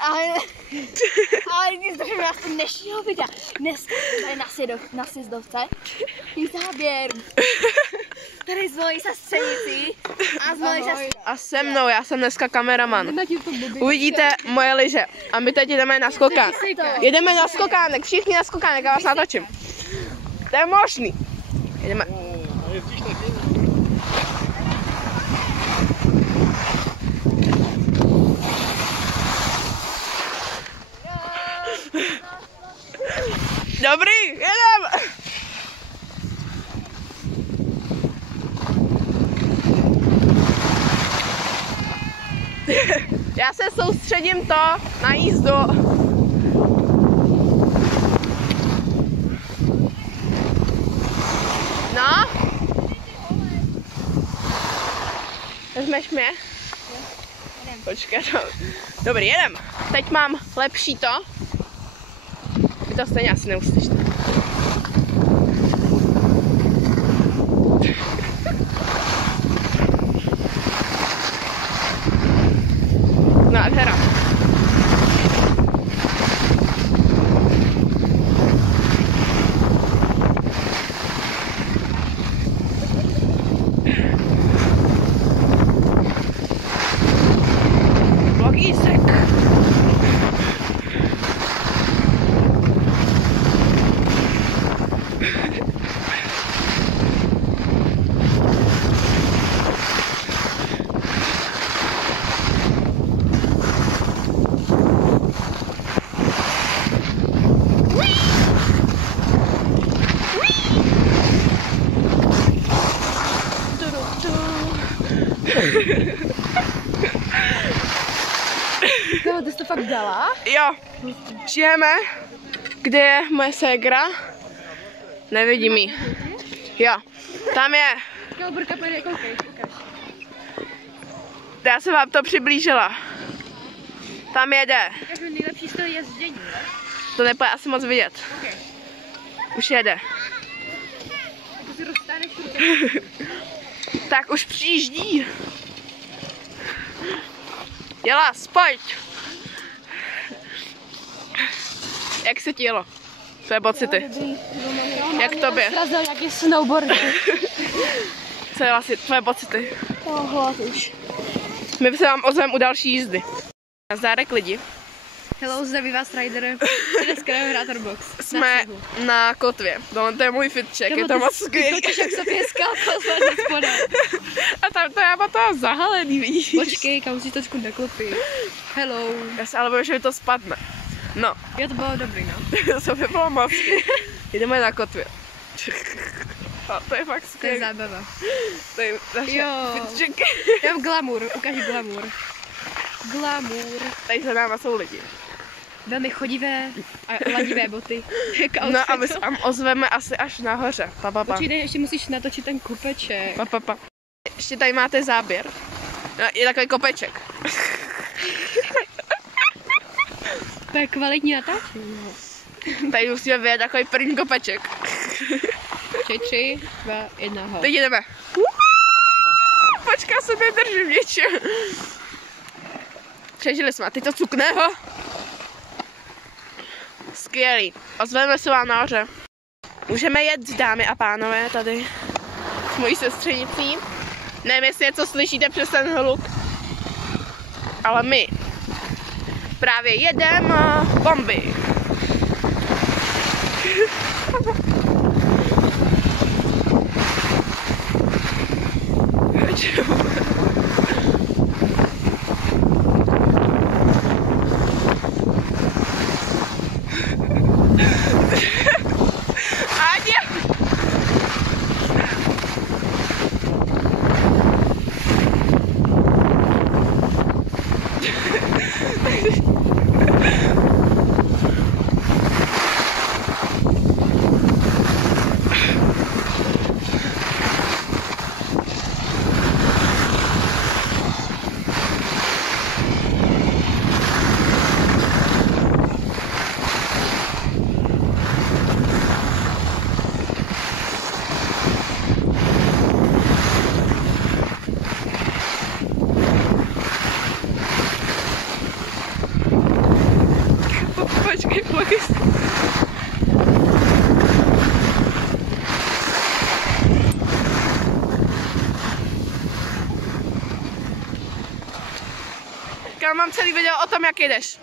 ale když zdržíme nás dnešního videa. Dneska tady na sjezdovce. I záběr. Tady s mojí sestřenicí a s mojí sestrou. A se mnou, já jsem dneska kameraman. Uvidíte moje lyže. A my teď jdeme na skokán. Jedeme na skokánek, všichni na skokánek, já vás natočím. To je možný. Jedeme. Dobrý, jedem! Já se soustředím to na jízdu. No? Vezmeš mě? Počkej, dobrý, jedem. Teď mám lepší to. Vy to stejně asi neuslyšte. Nádhera. Vlogísek. No, ty jsi to fakt dala? Jo, žijeme, kde je moje ségra. Nevidím ji. Jo, tam je. Já jsem vám to přiblížila. Tam jede. Nejlepší styl jezdění, ne? To nepůjde asi moc vidět. Okay. Už jede. To si rozstaneš. Tak už přijíždí. Jelas, pojď. Jak se ti jelo? Tvoje pocity? Jak tobě? Srazil nějaký snowboard. Co je vlastně tvoje pocity? Tohle už. My se vám ozveme u další jízdy. Nazdárek lidi. Hello, zdraví vás Rider. Dneska jdeme hrát Roblox. Jsme na kotvě. To je můj fitček, je to moc skvělý. Točíš, jak Sofie skákala ze spodem. A tam to já mám toho zahalený, víš. Počkej, kam si točku neklopí. Hello. Já se ale bojím, že mi to spadne. No. Jo, to bylo dobrý, no. To by bylo moc. Jdeme na kotvě. A to je fakt skvělý. To je zábava. To je naše fitčeky. Já mám glamour, ukáž glamour. Glamour. Tady za náma jsou lidi. Velmi chodivé a ladivé boty. No a my se tam ozveme asi až nahoře. Pa. Počkej, ještě musíš natočit ten kopeček. Pa. Ještě tady máte záběr. No, je takový kopeček. To je kvalitní natáčení. Tady musíme vyjet takový první kopeček. 3, 2, 1, ho. Teď jdeme. Počkej, se nedržím něčem. Přežili jsme. A teď to cukne, ho. Skvělý. Ozveme se vám nahoře. Můžeme jet, dámy a pánové, tady s mojí sestřenicí. Nevím, jestli něco slyšíte přes ten hluk. Ale my právě jedeme bomby. Kam mám celý video o tom, jak jedeš.